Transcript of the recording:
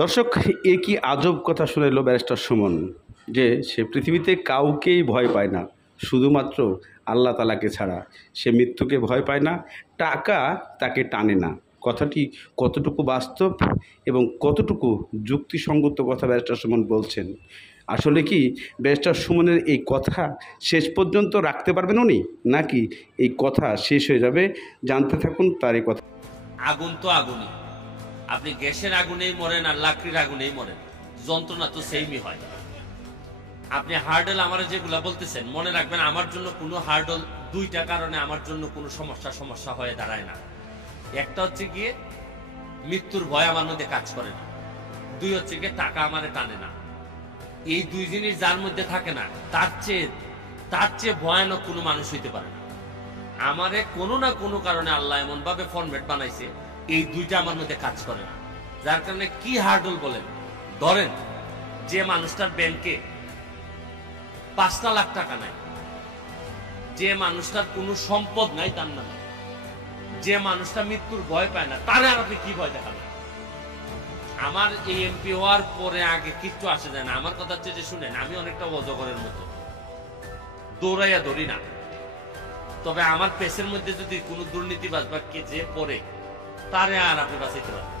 দর্শক, এ কি আজব কথা শুনাইল ব্যারিস্টার সুমন, যে সে পৃথিবীতে কাউকেই ভয় পায় না, শুধুমাত্র আল্লাহ তালাকে ছাড়া। সে মৃত্যুকে ভয় পায় না, টাকা তাকে টানে না। কথাটি কতটুকু বাস্তব এবং কতটুকু যুক্তিসঙ্গত কথা ব্যারিস্টার সুমন বলছেন? আসলে কি ব্যারিস্টার সুমনের এই কথা শেষ পর্যন্ত রাখতে পারবেন উনি, নাকি এই কথা শেষ হয়ে যাবে? জানতে থাকুন তার এই কথা। আগুন তো আগুনই, আপনি গ্যাসের আগুনেই মরেন আর লাকড়ির আগুনেই মরেন, যন্ত্রণা তো সেমই হয়। আপনি হার্ডল আমার যেগুলা বলতেছেন, মনে রাখবেন আমার জন্য কোনো হার্ডল দুইটা কারণে আমার জন্য কোনো সমস্যা হয়ে দাঁড়ায় না। একটা হচ্ছে গিয়ে মৃত্যুর ভয় আমার মধ্যে কাজ করে না, দুই হচ্ছে গিয়ে টাকা আমারে টানে না। এই দুই জিনিস যার মধ্যে থাকে না, তার চেয়ে ভয়ানক কোনো মানুষ হইতে পারে না। আমারে কোনো না কোনো কারণে আল্লাহ এমন ভাবে ফরম্যাট বানাইছে, এই দুইটা আমার মধ্যে কাজ করে না। যার কারণে কি হার্ডল বলেন, ধরেন যে মানুষটার ব্যাংকে 5টা লাখ টাকা নাই, যে মানুষটার কোনো সম্পদ নাই তার নামে, যে মানুষটা মৃত্যুর ভয় পায় না, তারে আর আপনি কি ভয় দেখাবেন? আমার এই এমপি হওয়ার পরে আগে কিচ্ছু আসে যায় না। আমার কথা হচ্ছে যে, শুনেন, আমি অনেকটা অজগরের মতো দৌড়াইয়া ধরি না, তবে আমার পেশের মধ্যে যদি কোনো দুর্নীতিবাজ বা কে যে পড়ে, তারে আর আপনি বাঁচাইতে পারবেন।